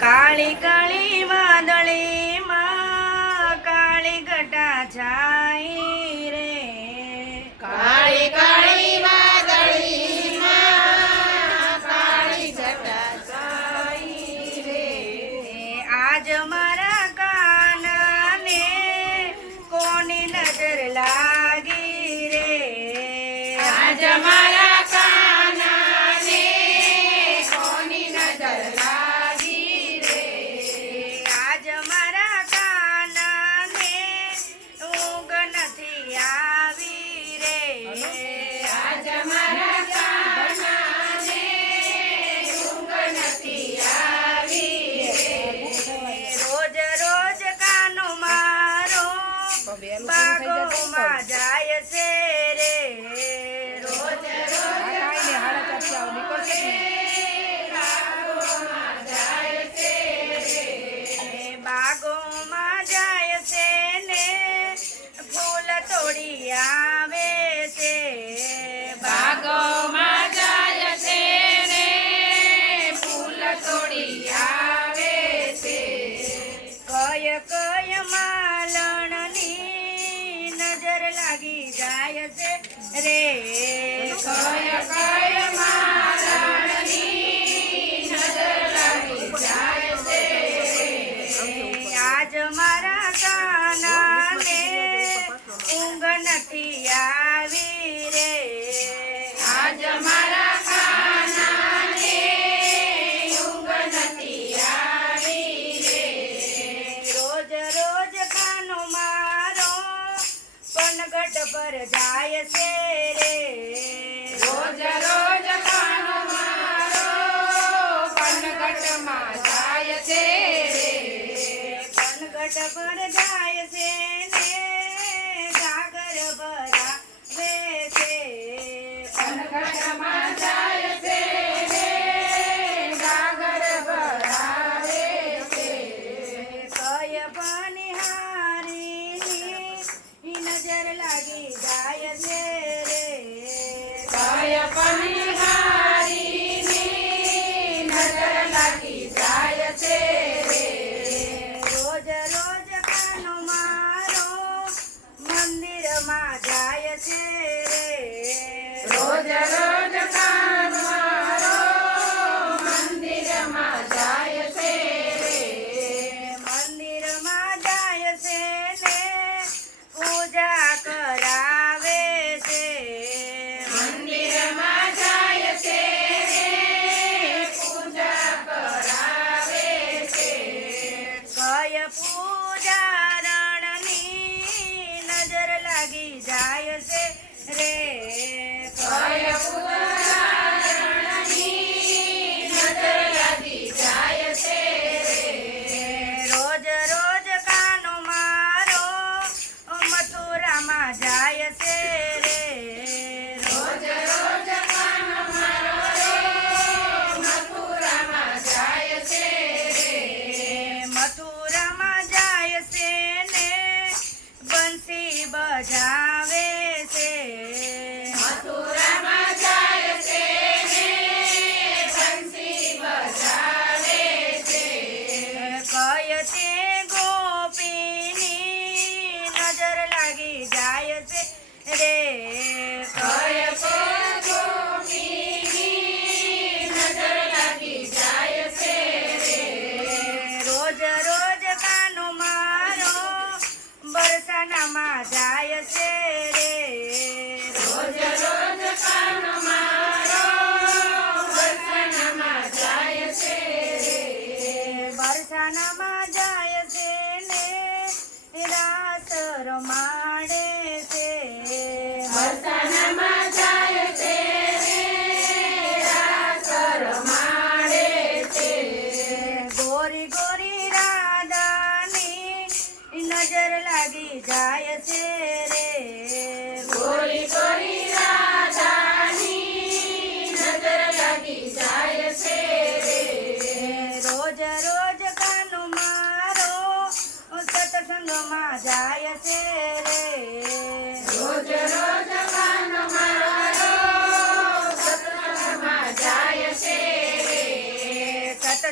કાળી કાળી વાદળીમાં કાળી ઘટા છાઈ રે કાળી કાળી વાદળીમાં કાળી ઘટા છાઈ રે આજ મારા કાનાને કોની નજર લાગી રે આજ મારા કાનાને કોની નજર લાગી રે આજ મારા કાનાને ઊંઘ નથી આવી રે આજ મારા કાનાને ઊંઘ નથી આવી રે રોજ રોજ કાનો મારો બાગોમાં જાય છે રે રોજ બાગોમાં જાય છે ને ફૂલ તોડી આવે છે બાગોમાં જાય છે ને ફૂલ તોડી આવે છે કય કય માલણની નજર લાગી જાય છે રે કય કય માલણની નજર લાગી જાય છે આજ મારા કાનાને ઊંઘ નથી આવી રે આજ મારા કાનાને ઊંઘ નથી આવી રે રોજ રોજ કાનો મારો પનગટ પર જાય છે રે રોજ રોજ કાનો મારો પનગટમાં જાય છે રે પનગટ પર જાય છે ને ગાગર ભરાવે છે પનગટમાં જાય છે રે ગાગર ભરાવે છે કય બનિહારીની નજર લાગી જાય છે રે કય પનિહારીની નજર લાગી જાય છે રે રોજ રોજ કાનો મારો મંદિરમાં જાય છે રે રોજ રોજ કાનો મારો મંદિરમાં જાય છે રે મંદિરમાં જાય છે ને પૂજા કરાવે છે મંદિરમાં જાય છે રે પૂજા કરાવે છે કય પૂજારણની નજર લાગી જાય છે રે કય પૂજારણની નજર લાગી જાય છે રે રોજ રોજ કાનો મારો મથુરામાં જાય છે રે રોજ રોજ કાનો મારો મથુરામાં જાય છે રે મથુરામાં જાય છે ને બંસી બજાવે છે મથુરામાં જાય છે ને બંસી બજાવે છે કય તે ગોપીની નજર લાગી જાય છે રે કય ગોપીની નજર લાગી જાય છે રે રોજ રોજ કાનો મારો બરસાનામાં જાય છે રે રોજ રોજ કાનો મારો વરસાનામાં જાય છે રે બરસાનામાં જાય છે ને રાસ રમાડે છે વરસાનામાં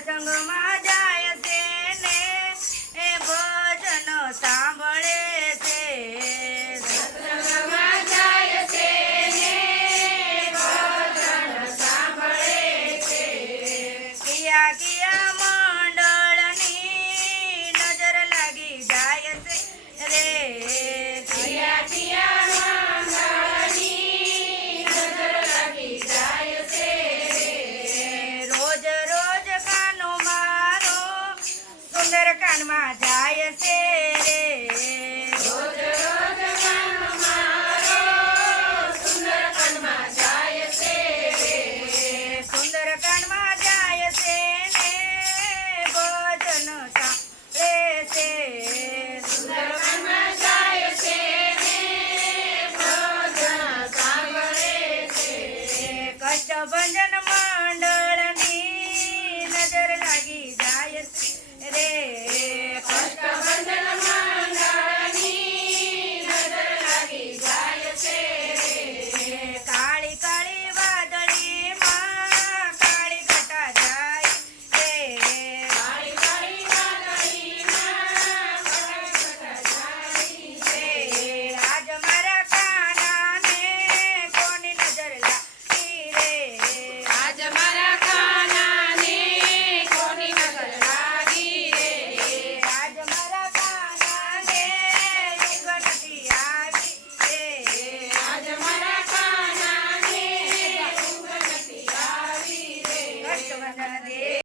સત્સંગમાં જાય છે ને એ ભજન સાંભળે છે. સત્સંગમાં જાય છે ને ભજન સાંભળે છે. કિયા કિયા મંડળની નજર લાગી જાય છે રે. કિયા કિયા મંડળની નજર લાગી જાય છે રે. રોજ રોજ કાનો મારો સુંદર કાનમાં જાય છે